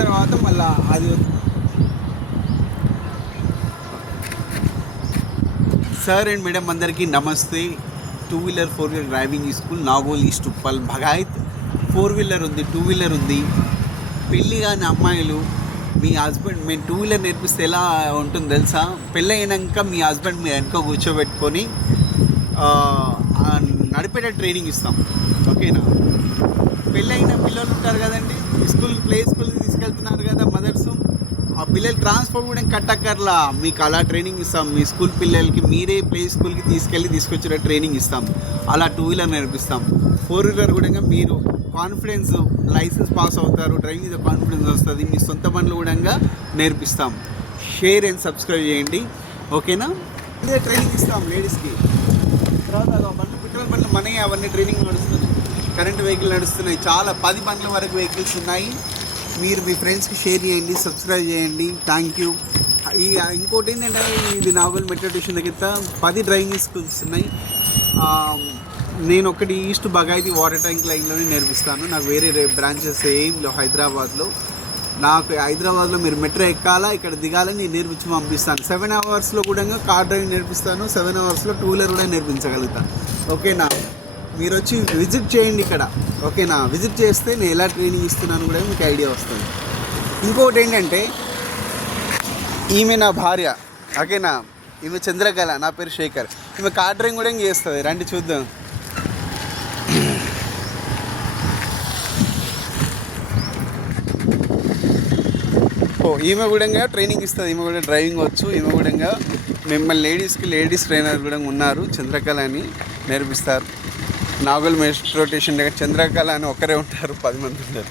తర్వాత మళ్ళీ అది సార్ అండ్ మేడం అందరికీ నమస్తే. 2-wheeler 4-wheeler driving school Nagole east Uppal Bhagayath. 4-wheeler ఉంది, 2-wheeler ఉంది. పెళ్ళి కాని అమ్మాయిలు మీ హస్బెండ్ మేము 2-wheeler నేర్పిస్తే ఎలా ఉంటుంది తెలుసా? పెళ్ళి అయినాక మీ హస్బెండ్ మీ వెనక కూర్చోబెట్టుకొని నడిపేట ట్రైనింగ్ ఇస్తాం. ఓకేనా? పెళ్ళైన పిల్లలు ఉంటారు కదండి, ప్లే స్కూల్కి తీసుకెళ్తున్నారు కదా మదర్సు, ఆ పిల్లలు ట్రాన్స్పోర్ట్ కూడా కట్టక్కర్లా, మీకు అలా ట్రైనింగ్ ఇస్తాం. మీ స్కూల్ పిల్లలకి మీరే ప్లే స్కూల్కి తీసుకొచ్చిన ట్రైనింగ్ ఇస్తాం. అలా 2-wheeler నేర్పిస్తాం. 4-wheeler కూడా మీరు కాన్ఫిడెన్స్ లైసెన్స్ పాస్ అవుతారు, డ్రైవింగ్ మీద కాన్ఫిడెన్స్ వస్తుంది, మీ సొంత పనులు కూడా నేర్పిస్తాం. షేర్ అండ్ సబ్స్క్రైబ్ చేయండి. ఓకేనా? ఇదే ట్రైనింగ్ ఇస్తాం లేడీస్కి. తర్వాత బండ్లు పెట్రోల్ బండ్లు మనకి అవన్నీ ట్రైనింగ్ నడుస్తున్నాయి. కరెంట్ వెహికల్ నడుస్తున్నాయి, చాలా 10 బండ్ల వరకు వెహికల్స్ ఉన్నాయి. మీరు మీ ఫ్రెండ్స్కి షేర్ చేయండి, సబ్స్క్రైబ్ చేయండి. Thank you. ఇంకోటి ఏంటంటే ఇది నాగోల్ మెట్రో స్టేషన్ దగ్గర 10 డ్రైవింగ్ స్కూల్స్ ఉన్నాయి. నేను ఒకటి ఈస్ట్ బగాయతీ వాటర్ ట్యాంక్ లైన్లోనే నేర్పిస్తాను. నాకు వేరే బ్రాంచెస్ ఏం లేవు హైదరాబాద్లో. నాకు హైదరాబాద్లో మీరు మెట్రో ఎక్కాలా, ఇక్కడ దిగాలని నేను నేర్పించి పంపిస్తాను. 7 అవర్స్లో కూడా కార్ డ్రైవింగ్ నేర్పిస్తాను. 7 అవర్స్లో 2-wheeler కూడా నేర్పించగలుగుతాను. ఓకేనా? మీరు వచ్చి విజిట్ చేయండి ఇక్కడ. ఓకేనా? విజిట్ చేస్తే నేను ఎలా ట్రైనింగ్ ఇస్తున్నాను కూడా మీకు ఐడియా వస్తుంది. ఇంకొకటి ఏంటంటే ఈమె నా భార్య. ఓకేనా? ఈమె చంద్రకళ, నా పేరు శేఖర్. ఈమె కార్ డ్రైవింగ్ కూడా చేస్తుంది. రండి చూద్దాం. ఈమె కూడా ట్రైనింగ్ ఇస్తుంది. ఈమె కూడా డ్రైవింగ్ వచ్చు. ఈమె కూడా మిమ్మల్ని లేడీస్ ట్రైనర్ కూడా ఉన్నారు, చంద్రకళ అని నేర్పిస్తారు. నాగోల్ మెట్రో స్టేషన్ దగ్గర చంద్రకళ అని ఒకరే ఉంటారు, 10 మంది ఉంటారు.